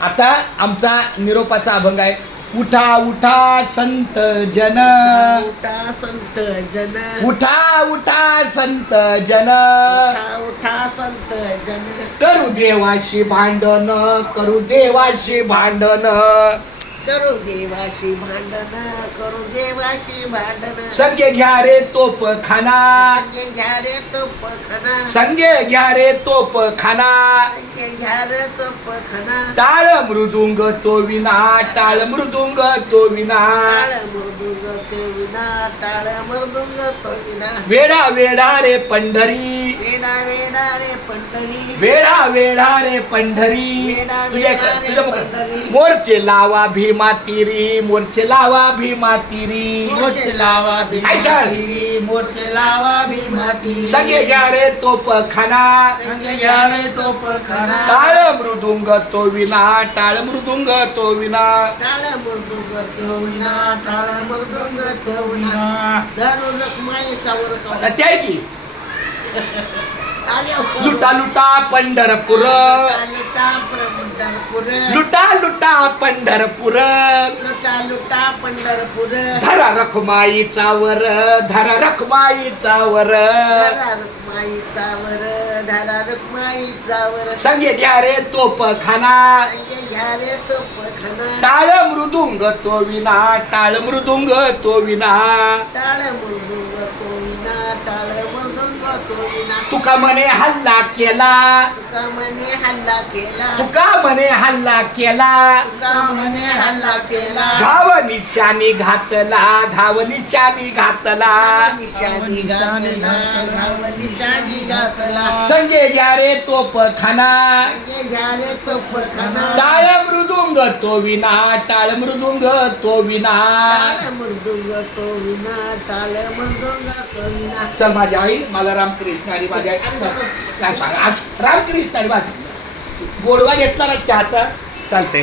आता आमचा निरोपाचा अभंग आहे उठा उठा संत जन. उठा संत जन. उठा उठा संत जन. उठा उठा संत जन. करू देवाशी भांडण करू देवाशी भांडण. करू देवाशी भांडण करू देवाशी भांडण. संगे घ्या रे तोप खाना. संगे घ्या रे तो पखना संगे घ्या रे तोप खाना. संगे घ्या रे तो पखना टाळ मृदुंग तो विना टाळ मृदुंग तो विना. टाळ मृदुंग तो विना टाळ मृदुंग तो विना. वेडा वेडा रे पंढरी. वेडा वेडा रे पंढरी. वेडा वेडा रे पंढरी. वेडा तुझ्या वेडा रे तुझ्या. पंढरी. मोर्चे लावा भीमा तिरी मोर्चे लावा भीमा तिरी. मोर्चे लावा. भीमाती मोर्चे लावा भीमाती संगे घ्या रे तोप खाना. रे तो पखना टाळ मृदुंग तो विना टाळ मृदुंग तो विना टाळ मृदुंग तो विना टाळ मृदुंग तो विना दारू रखमाईचा वर आता ते आहे की लुटा लुटा पंढरपूर. लुटा पंढरपूर. लुटा लुटा पंढरपूर. लुटा लुटा पंढरपूर. धरा रखमाईचा वर धरा रखमाईचा वर वर धरा रखमाईचा वर संगे घ्या रे तोप खाना घ्या रे तो पखना टाळ मृदुंग तो विना टाळ मृदुंग तो विना टाळ मृदुंग तो विना टाळ मृदुंग तुका म्हणे हल्ला केला. तुका म्हणे हल्ला केला. तुका म्हणे हल्ला केला. तुका म्हणे हल्ला केला. धाव निशाणी घातला धाव निशाणी घातला. निशाणी घातला घाव निशाणी घातला. संगे घ्या रे तोप खाना संगे घ्या रे तो पखना टाळ मृदुंग तो विना टाळ मृदुंग तो विना टाळ मृदुंग तो विना टाळ मृदुंग तो विना चल माझी आई मला रामकृष्ण आणि माझी आई आज रामकृष्ण आणि माझी गोडवा घेतला ना चहाचा. चालते